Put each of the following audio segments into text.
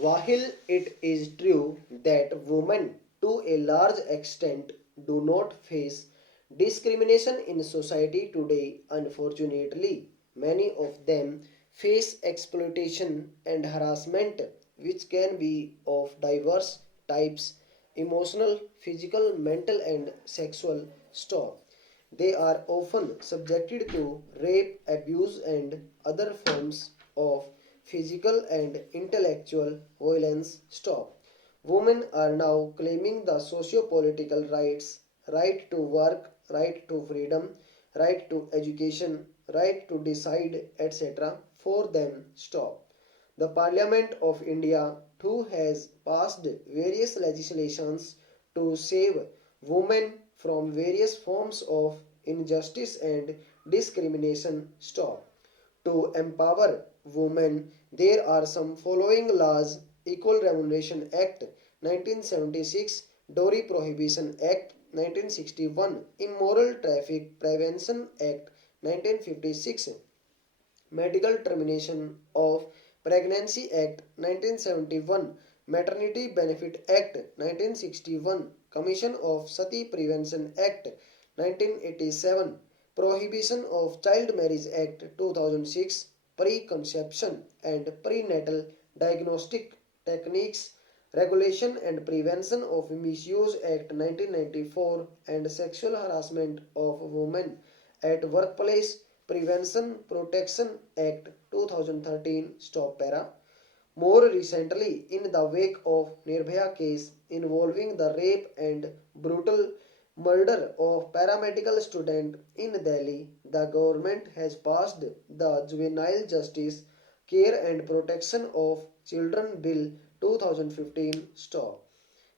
While it is true that women to a large extent do not face discrimination in society today, unfortunately, many of them face exploitation and harassment, which can be of diverse types emotional, physical, mental, and sexual. Stop. They are often subjected to rape, abuse, and other forms of physical and intellectual violence. Stop. Women are now claiming the socio-political rights, right to work, right to freedom, right to education, right to decide, etc. for them. Stop. The Parliament of India too has passed various legislations to save women from various forms of injustice and discrimination. Stop. To empower women, there are some following laws: Equal Remuneration Act 1976, Dowry Prohibition Act 1961, Immoral Traffic Prevention Act 1956, Medical Termination of Pregnancy Act 1971, Maternity Benefit Act 1961, Commission of Sati Prevention Act 1987, Prohibition of Child Marriage Act 2006, Preconception and Prenatal Diagnostic Techniques, Regulation and Prevention of Misuse Act 1994, and Sexual Harassment of Women at Workplace Prevention Protection Act 2013. Stop para. More recently, in the wake of Nirbhaya case involving the rape and brutal murder of paramedical student in Delhi, the government has passed the Juvenile Justice Care and Protection of Children Bill 2015. Stop.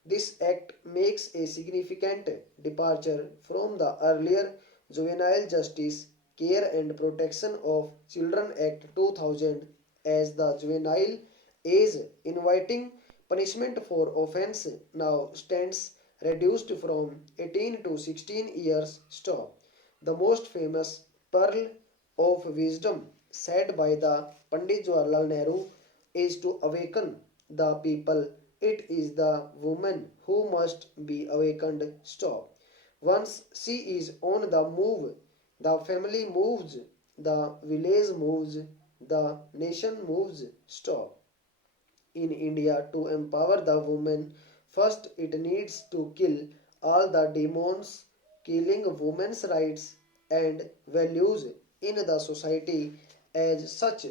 This act makes a significant departure from the earlier Juvenile Justice, Care and Protection of Children Act 2000, as the juvenile age inviting punishment for offence now stands reduced from 18 to 16 years. Stop. The most famous pearl of wisdom said by the Pandit Jawaharlal Nehru is to awaken the people. It is the woman who must be awakened. Stop. Once she is on the move, the family moves, the village moves, the nation moves. Stop. In India, to empower the woman, first it needs to kill all the demons killing women's rights and values in the society as such: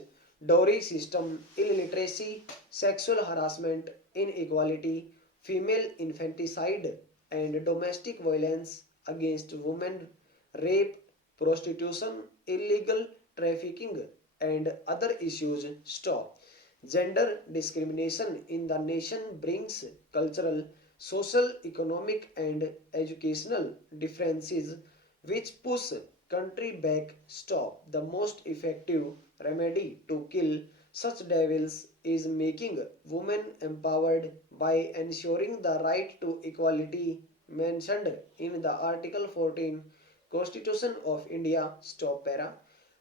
dowry system, illiteracy, sexual harassment, inequality, female infanticide, and domestic violence against women, rape, prostitution, illegal trafficking, and other issues. Stop. Gender discrimination in the nation brings cultural, social, economic, and educational differences which push country back. Stop. The most effective remedy to kill such devils is making women empowered by ensuring the right to equality mentioned in the Article 14 Constitution of India. Stop para.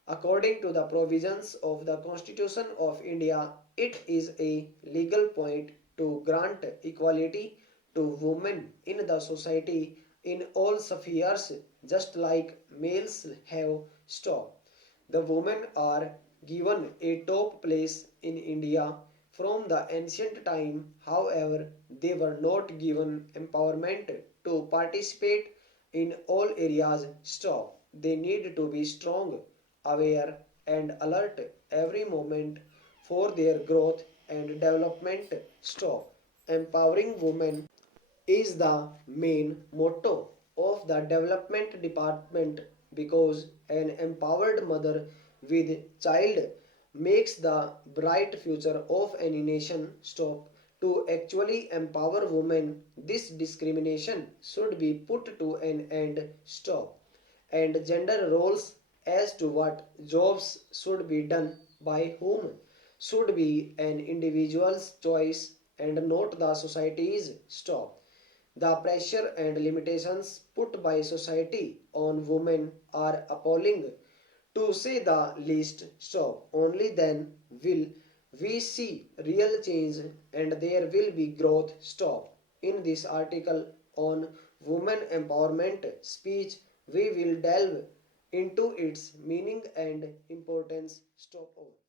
According to the provisions of the Constitution of India, it is a legal point to grant equality to women in the society in all spheres, just like males have. Stop. The women are given a top place in India from the ancient time. However, they were not given empowerment to participate in all areas. Stop. They need to be strong, aware, and alert every moment for their growth and development. Stop. Empowering women is the main motto of the development department because an empowered mother with child makes the bright future of any nation. Stop. To actually empower women, this discrimination should be put to an end. Stop. And gender roles as to what jobs should be done by whom should be an individual's choice and not the society's. Stop. The pressure and limitations put by society on women are appalling, to say the least. Stop. Only then will we see real change and there will be growth. Stop. In this article on women empowerment speech, we will delve into its meaning and importance. Stop over.